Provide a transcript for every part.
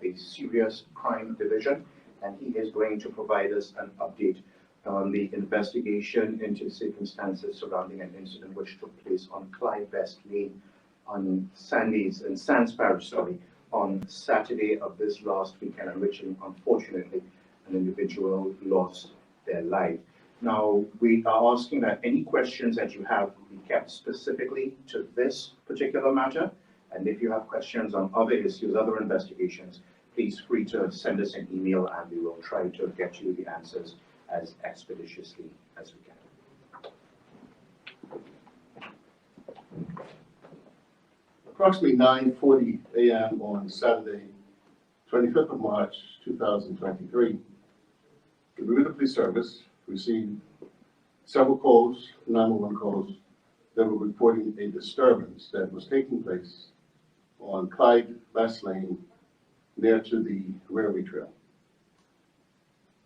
the Serious Crime Division, and he is going to provide us an update on the investigation into the circumstances surrounding an incident which took place on Clyde Best Lane on Sands Parish, on Saturday of this last weekend, in which unfortunately an individual lost their life. Now, we are asking that any questions that you have be kept specifically to this particular matter. And if you have questions on other issues, other investigations, please free to send us an email and we will try to get you the answers as expeditiously as we can. Approximately 9:40 a.m. on Saturday, 25th of March, 2023, the Bermuda Police Service received several calls, 911 calls, that were reporting a disturbance that was taking place on Clyde Best Lane near to the railway trail.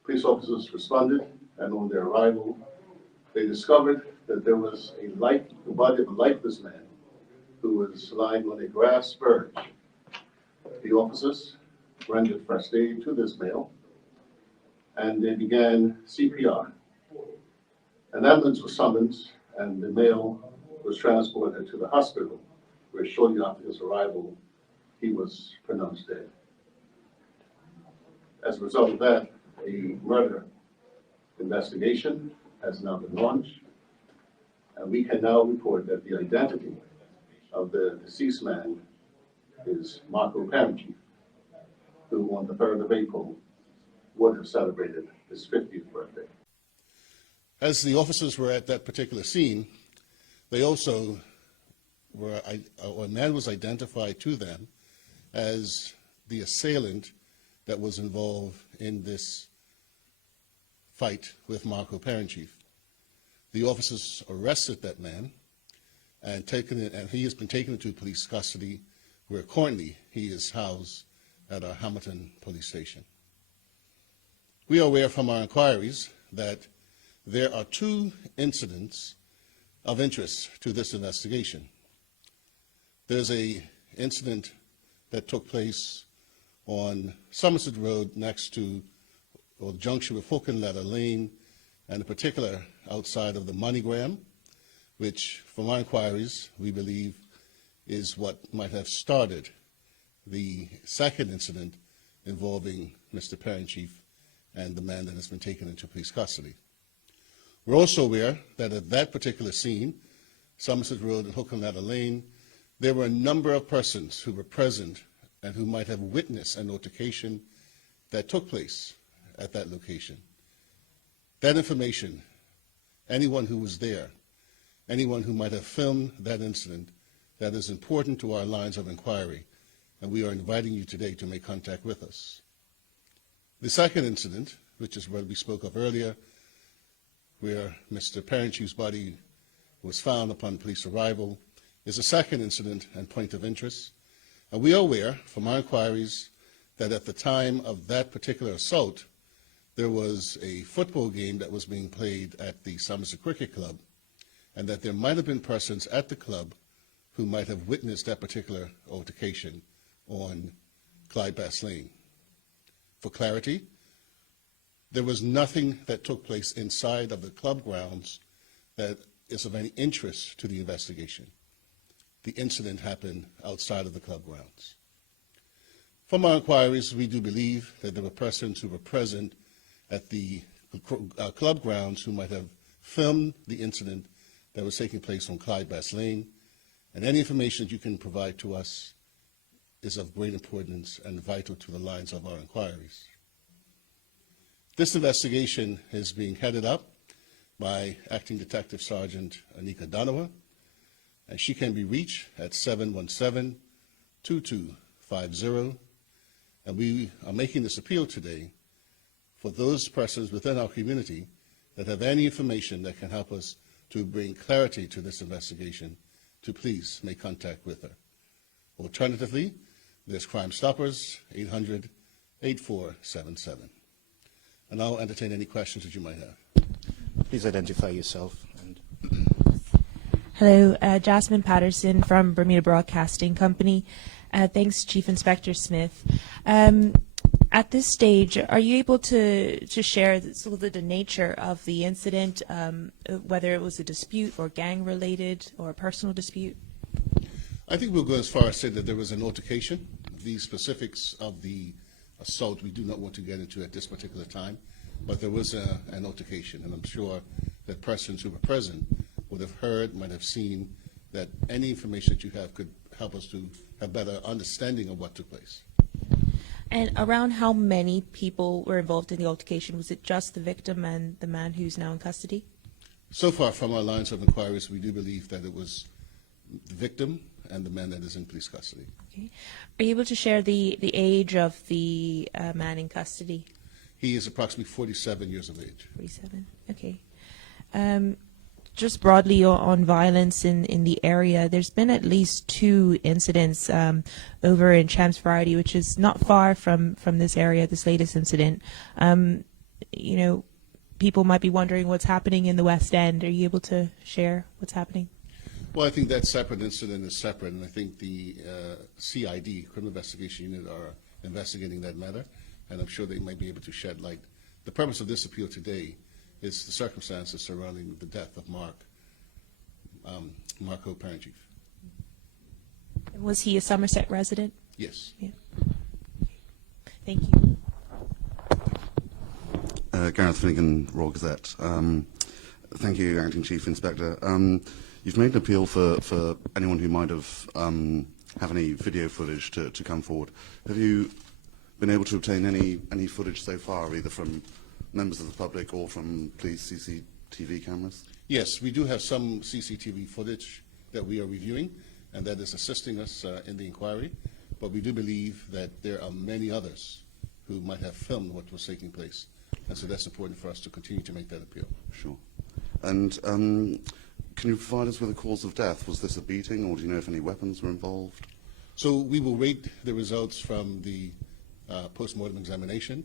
Police officers responded, and on their arrival, they discovered that there was the body of a lifeless man who was lying on a grass verge. The officers rendered first aid to this male, and they began CPR. An ambulance was summoned, and the male was transported to the hospital, where shortly after his arrival, he was pronounced dead. As a result of that, a murder investigation has now been launched, and we can now report that the identity of the deceased man is Marco Parenchi, who on the 3rd of April would have celebrated his 50th birthday. As the officers were at that particular scene, they also a man was identified to them as the assailant that was involved in this fight with Marco Parenchi. The officers arrested that man and he has been taken into police custody, where currently he is housed at our Hamilton police station. We are aware from our inquiries that there are 2 incidents of interest to this investigation. There's an incident that took place on Somerset Road next to, or the junction with Hook and Ladder Lane, and in particular outside of the MoneyGram, which from our inquiries we believe is what might have started the second incident involving Mr. Parenchi and the man that has been taken into police custody. We're also aware that at that particular scene, Somerset Road and Hook and Ladder Lane, there were a number of persons who were present and who might have witnessed an altercation that took place at that location. That information, anyone who was there, anyone who might have filmed that incident, that is important to our lines of inquiry, and we are inviting you today to make contact with us. The second incident, which is what we spoke of earlier, where Mr. Parenchi's body was found upon police arrival, is a second incident and point of interest. And we are aware from our inquiries that at the time of that particular assault, there was a football game that was being played at the Somerset Cricket Club, and that there might have been persons at the club who might have witnessed that particular altercation on Clyde Best Lane. For clarity, there was nothing that took place inside of the club grounds that is of any interest to the investigation. The incident happened outside of the club grounds. From our inquiries, we do believe that there were persons who were present at the club grounds who might have filmed the incident that was taking place on Clyde Best Lane, and any information that you can provide to us is of great importance and vital to the lines of our inquiries. This investigation is being headed up by Acting Detective Sergeant Anika Donowa, and she can be reached at 717-2250, and we are making this appeal today for those persons within our community that have any information that can help us to bring clarity to this investigation, to please make contact with her. Alternatively, there's Crime Stoppers, 800-8477. And I'll entertain any questions that you might have. Please identify yourself. Hello, Jasmine Patterson from Bermuda Broadcasting Company. Thanks, Chief Inspector Smith. At this stage, are you able to share sort of the nature of the incident, whether it was a dispute or gang-related or a personal dispute? I think we'll go as far as say that there was an altercation. The specifics of the assault we do not want to get into at this particular time, but there was an altercation, and I'm sure that persons who were present would have heard, might have seen, that any information that you have could help us to have better understanding of what took place. And around how many people were involved in the altercation? Was it just the victim and the man who's now in custody? So far from our lines of inquiries, we do believe that it was the victim and the man that is in police custody. Okay. Are you able to share the age of the man in custody? He is approximately 47 years of age. 47, okay. Just broadly on violence in the area, there's been at least 2 incidents over in Champs Variety, which is not far from this area, this latest incident. You know, people might be wondering what's happening in the West End. Are you able to share what's happening? Well, I think that separate incident is separate, and I think the CID, Criminal Investigation Unit, are investigating that matter, and I'm sure they might be able to shed light. The purpose of this appeal today is the circumstances surrounding the death of Marco Parent Chief. Was he a Somerset resident? Yes. Yeah. Thank you. Gareth Finnegan, Royal Gazette. Thank you, Acting Chief Inspector. You've made an appeal for anyone who might have any video footage to come forward. Have you been able to obtain any footage so far, either from members of the public or from police CCTV cameras? Yes, we do have some CCTV footage that we are reviewing, and that is assisting us in the inquiry. But we do believe that there are many others who might have filmed what was taking place. And so that's important for us to continue to make that appeal. Sure. And can you provide us with a cause of death? Was this a beating, or do you know if any weapons were involved? So we will wait the results from the post-mortem examination.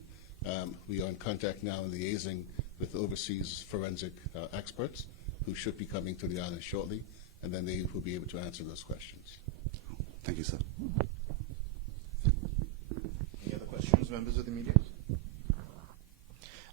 We are in contact now and liaising with overseas forensic experts who should be coming to the island shortly, and then they will be able to answer those questions. Thank you, sir. Any other questions, members of the media?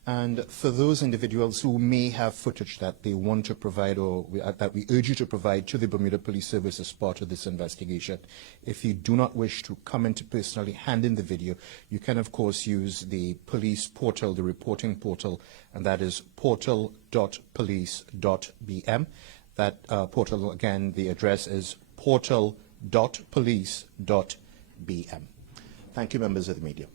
And for those individuals who may have footage that they want to provide or that we urge you to provide to the Bermuda Police Service as part of this investigation, if you do not wish to come in to personally hand in the video, you can, of course, use the police portal, the reporting portal, and that is portal.police.bm. That portal, again, the address is portal.police.bm. Thank you, members of the media.